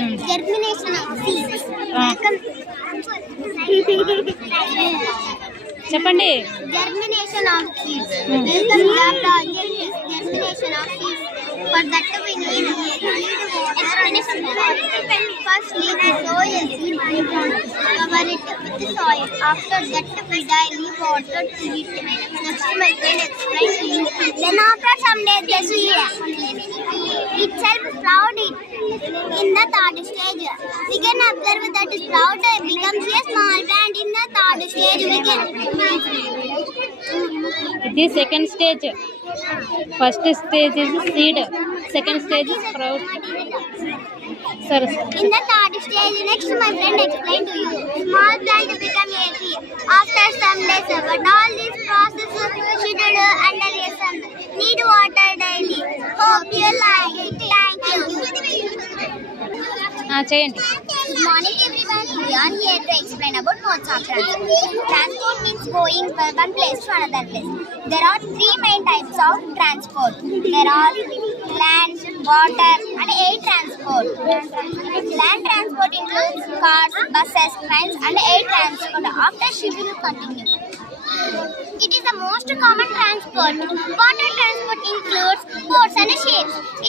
Germination of seeds. చెప్పండి. Germination of seeds. Welcome to the project is germination of seeds. For that we need water and soil. Firstly, the soil seed cover it with soil. After that we daily water to it. Next my friend explain to you. Then after some days the seed itself sprouted in the third stage. We can observe that sprout becomes a small plant in the third stage. We can. ఇది second stage. First stage is seed, second stage sprout. సరే. In the third stage, next my friend explained to you. Small plant become a tree after some days. But all this process should do under a sun. Need water daily. Hope you like it. Thank you. చేయండి. Good morning everyone. We are here to explain about modes of transport. Transport means going from one place to another place. There are three main types of transport. There are land, water and air transport. Land transport includes cars, buses, trains and air transport. After schedule continue. It is the most common transport. Water transport includes boats and ships.